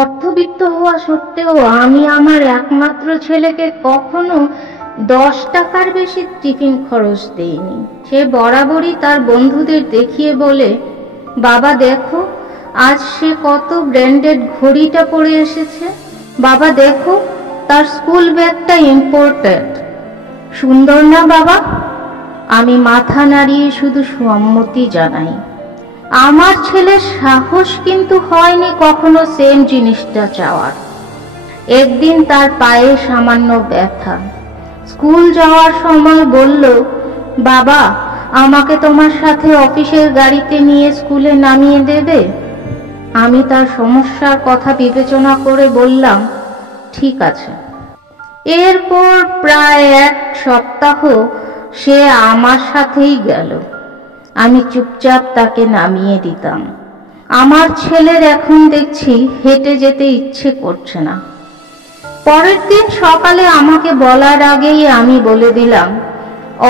অর্থবিত্ত হওয়া সত্ত্বেও আমি আমার একমাত্র ছেলেকে কখনো 10 টাকার বেশি টিফিন খরচ দেইনি। সে বরাবরই তার বন্ধুদের দেখিয়ে বলে, বাবা দেখো আজ সে কত ব্র্যান্ডেড ঘড়িটা পরে এসেছে, বাবা দেখো তার স্কুল ব্যাগটা ইম্পোর্টেড, সুন্দর না বাবা? আমি মাথা নাড়িয়ে শুধু সম্মতি জানাই। আমার ছেলের সাহস কিন্তু হয়নি কখনো সেম জিনিসটা চাওয়ার। একদিন তার পায়ে সামান্য ব্যথা, স্কুল যাওয়ার সময় বলল, বাবা আমাকে তোমার সাথে অফিসের গাড়িতে নিয়ে স্কুলে নামিয়ে দেবে? আমি তার সমস্যার কথা বিবেচনা করে বললাম, ঠিক আছে। এরপর প্রায় 1 সপ্তাহ সে আমার সাথেই গেল। আমি চুপচাপ তাকে নামিয়ে দিতাম। আমার ছেলের এখন দেখছি হেঁটে যেতে ইচ্ছে করছে না। পরের দিন সকালে আমাকে বলার আগেই আমি বলে দিলাম,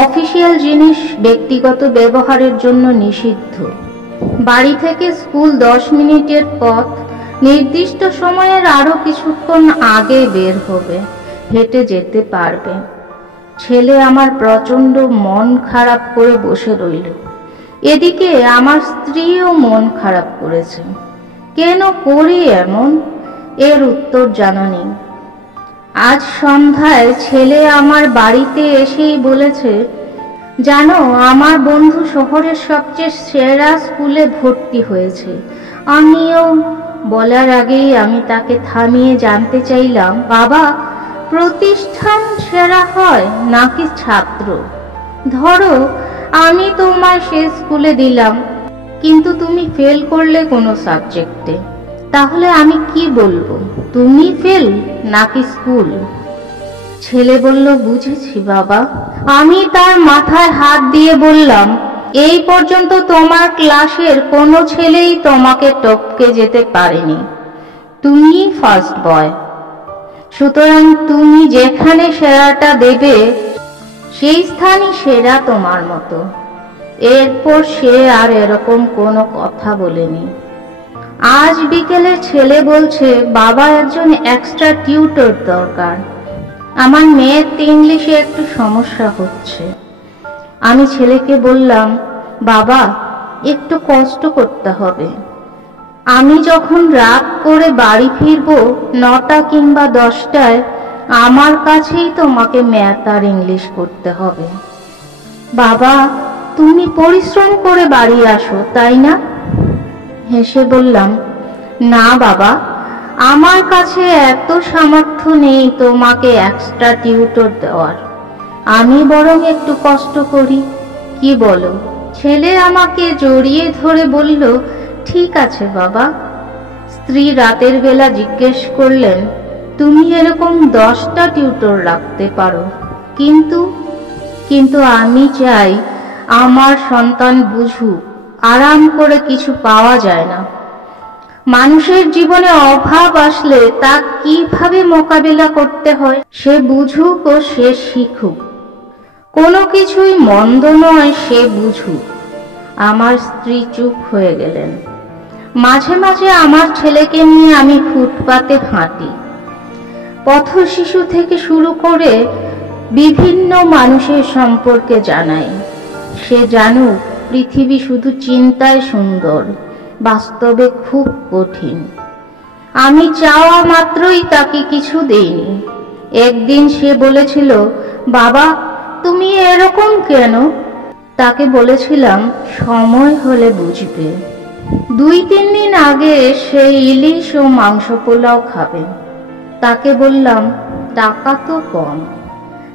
অফিসিয়াল জিনিস ব্যক্তিগত ব্যবহারের জন্য নিষিদ্ধ। বাড়ি থেকে স্কুল 10 মিনিটের পথ, নির্দিষ্ট সময়ের আরো কিছুক্ষণ আগে বের হবে, হেঁটে যেতে পারবে। ছেলে আমার প্রচন্ড মন খারাপ করে বসে রইল। এদিকে আমার স্ত্রীও মন খারাপ করেছে। কেন করি এমন, এর উত্তর জানা নেই। আজ সন্ধ্যায় ছেলে আমার বাড়িতে এসেই বলেছে, জানো আমার বন্ধু শহরের সবচেয়ে সেরা স্কুলে ভর্তি হয়েছে, আমিও। বলার আগেই আমি তাকে থামিয়ে জানতে চাইলাম, বাবা প্রতিষ্ঠান সেরা হয় নাকি ছাত্র? ধরো আমি তোমায় সে স্কুলে দিলাম, কিন্তু তুমি ফেল করলে কোনো সাবজেক্টে, তাহলে আমি কি বলবো, তুমি ফেল নাকি স্কুল? ছেলে বলল, বুঝেছি বাবা। আমি তার মাথায় হাত দিয়ে বললাম, এই পর্যন্ত তোমার ক্লাসের কোনো ছেলেই তোমাকে টপকে যেতে পারেনি, তুমি ফার্স্ট বয়। সুতরাং তুমি যেখানে সেরাটা দেবে সেই স্থানই সেরা তোমার মতো। এরপর সে আর এরকম কোনো কথা বলেনি। আজ বিকেলে ছেলে বলছে, বাবা একজন এক্সট্রা টিউটর দরকার, আমার মেয়ের ইংলিশে একটু সমস্যা হচ্ছে। আমি ছেলেকে বললাম, বাবা একটু কষ্ট করতে হবে, আমি যখন রাত করে বাড়ি ফিরবো 9টা কিংবা 10টায়, আমার কাছেই তোমাকে ম্যাথ আর ইংলিশ করতে হবে। বাবা তুমি পরিশ্রম করে বাড়ি আসো তাই না? হেসে বললাম, না বাবা, আমার কাছে এত সামর্থ্য নেই তোমাকে এক্সট্রা টিউটর দেওয়ার, আমি বরং একটু কষ্ট করি, কি বলো? ছেলে আমাকে জড়িয়ে ধরে বলল, ঠিক আছে বাবা। স্ত্রী রাতের বেলা জিজ্ঞেস করলেন, তুমি এরকম 10টা টিউটর রাখতে পারো, কিন্তু আমি চাই আমার সন্তান বুঝুক আরাম করে কিছু পাওয়া যায় না। মানুষের জীবনে অভাব আসলে তা কিভাবে মোকাবিলা করতে হয় সে বুঝুক ও সে শিখুক। কোনো কিছুই মন্দ নয় সে বুঝুক। আমার স্ত্রী চুপ হয়ে গেলেন। মাঝে মাঝে আমার ছেলেকে নিয়ে আমি ফুটপাতে হাঁটি। পথ শিশু থেকে শুরু করে বিভিন্ন মানুষের সম্পর্কে জানাই। সে জানুক পৃথিবী শুধু চিন্তায় সুন্দর, বাস্তবে খুব কঠিন। আমি চাওয়া মাত্রই তাকে কিছু দেইনি। একদিন সে বলেছিল, বাবা তুমি এরকম কেন? তাকে বলেছিলাম, সময় হলে বুঝবে। 2-3 দিন আগে সে ইলিশ ও মাংস পোলাও খাবে। তাকে বললাম, টাকা তো কম,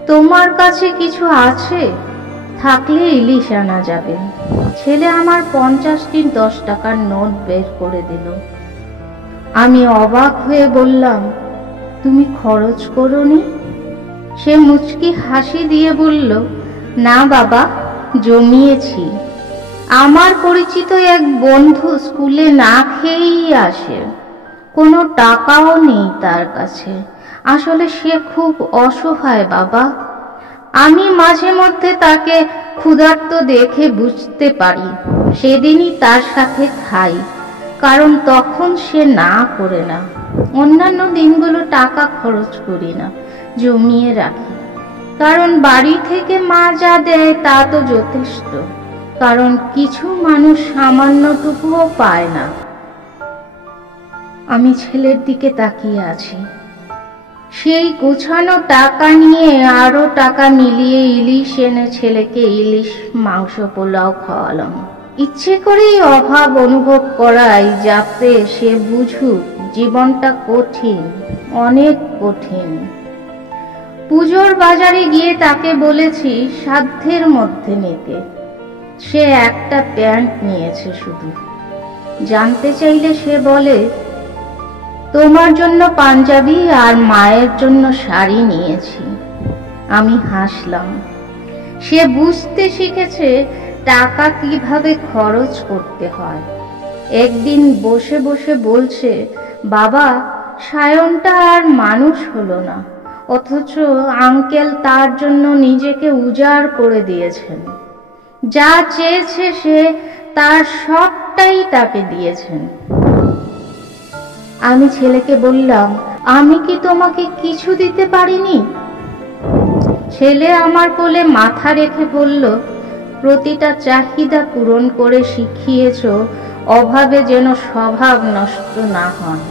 তোমার কাছে কিছু আছে? থাকলে ইলিশ আনা যাবে। ছেলে আমার 50টি 10 টাকার নোট বের করে দিল। আমি অবাক হয়ে বললাম, তুমি খরচ করোনি? সে মুচকি হাসি দিয়ে বলল, না বাবা, জমিয়েছি। আমার পরিচিত এক বন্ধু স্কুলে না খেয়েই আসে, কোনো টাকাও নেই তার কাছে। আসলে সে খুব অসহায় বাবা। আমি মাঝে মধ্যে তাকে ক্ষুধার্ত দেখে বুঝতে পারি, সেদিনই তার সাথে খাই। কারণ তখন সে না করে না। অন্যান্য দিনগুলো টাকা খরচ করি না, জমিয়ে রাখি, কারণ বাড়ি থেকে মা যা দেয় তা তো যথেষ্ট, কারণ কিছু মানুষ সামান্যটুকুও পায় না। আমি ছেলের দিকে তাকিয়ে আছি। সেই গোছানো টাকা নিয়ে আরো টাকা মিলিয়ে ইলিশ এনে ছেলেকে ইলিশ মাংস পোলাও খাওয়ালাম। ইচ্ছে করেই অভাব অনুভব করাই, যাতে সে বুঝুক জীবনটা কঠিন, অনেক কঠিন। পুজোর বাজারে গিয়ে তাকে বলেছি সাধ্যের মধ্যে নিতে। সে একটা প্যান্ট নিয়েছে শুধু। জানতে চাইলে সে বলে, তোমার জন্য পাঞ্জাবি আর মায়ের জন্য শাড়ি নিয়েছি। আমি হাসলাম। সে বুঝতে শিখেছে টাকা কিভাবে খরচ করতে হয়। একদিন বসে বসে বলছে, বাবা, সায়নটা আর মানুষ হলো না, অথচ আঙ্কেল তার জন্য নিজেকে উজাড় করে দিয়েছেন। যা চেয়েছে সে তার সবটাই তাকে দিয়েছেন। আমি ছেলেকে বললাম, আমি কি তোমাকে কিছু দিতে পারিনি? ছেলে আমার কোলে মাথা রেখে বলল, প্রতিটা চাহিদা পূরণ করে শিখিয়েছ অভাবে যেন স্বভাব নষ্ট না হয়।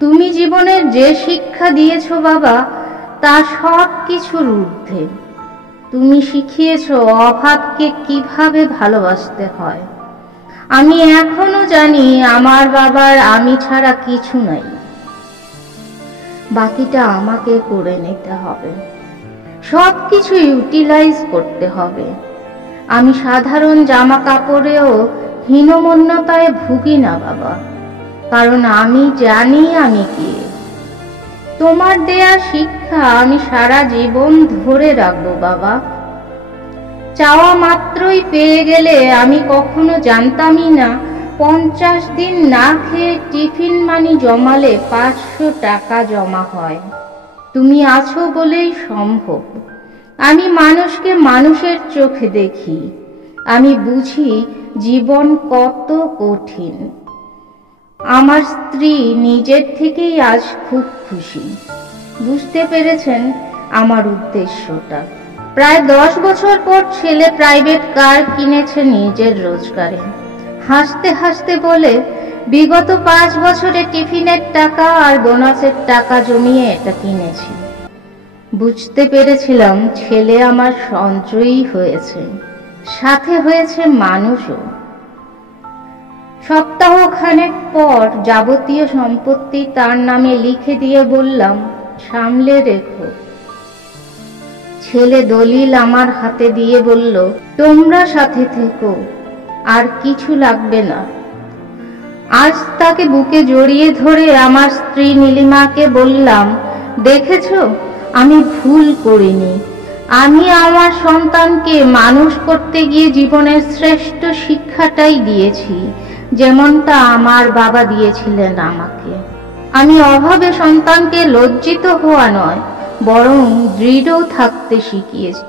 তুমি জীবনের যে শিক্ষা দিয়েছ বাবা, তা সব কিছুর ঊর্ধ্বে। তুমি শিখিয়েছ অভাবকে কিভাবে ভালোবাসতে হয়। আমি এখনো জানি আমার বাবার আমি ছাড়া কিছু নাই। বাকিটা আমাকে করে নিতে হবে, সব কিছু ইউটিলাইজ করতে হবে। আমি সাধারণ জামা কাপড়েও হীনমন্যতায় ভুগি না বাবা, কারণ আমি জানি আমি কি। তোমার দেয়া শিক্ষা আমি সারা জীবন ধরে রাখবো বাবা। চাওয়া মাত্রই পেয়ে গেলে আমি কখনো জানতামই না 50 দিন না খেয়ে টিফিন মানি জমালে 500 টাকা জমা হয়। তুমি আছো বলেই সম্ভব। আমি মানুষকে মানুষের চোখে দেখি। আমি বুঝি জীবন কত কঠিন। আমার স্ত্রী নিজের থেকেই আজ খুব খুশি। বুঝতে পেরেছেন আমার উদ্দেশ্যটা। প্রায় 10 বছর পর ছেলে প্রাইভেট কার কিনেছে নিজের রোজগারে। হাসতে হাসতে বলে, বিগত 5 বছরে টিফিনের টাকা আর বোনাসের টাকা জমিয়ে এটা কিনেছি। বুঝতে পেরেছিলাম ছেলে আমার সঞ্চয়ী হয়েছে, সাথে হয়েছে মানুষও। সপ্তাহখানেক পর যাবতীয় সম্পত্তি তার নামে লিখে দিয়ে বললাম, সামলে রেখো। ছেলে দলিল আমার হাতে দিয়ে বলল, তোমরা সাথে থেকো, আর কিছু লাগবে না। আজ তাকে বুকে জড়িয়ে ধরে আমার স্ত্রী নীলিমাকে বললাম, দেখেছো, আমি ভুল করিনি। আমি আমার সন্তানকে মানুষ করতে গিয়ে জীবনের শ্রেষ্ঠ শিক্ষাটাই দিয়েছি, যেমনটা আমার বাবা দিয়েছিলেন আমাকে। আমি অভাবে সন্তানকে লজ্জিত হওয়া নয়, বরং দৃঢ় থাকতে শিখিয়েছি।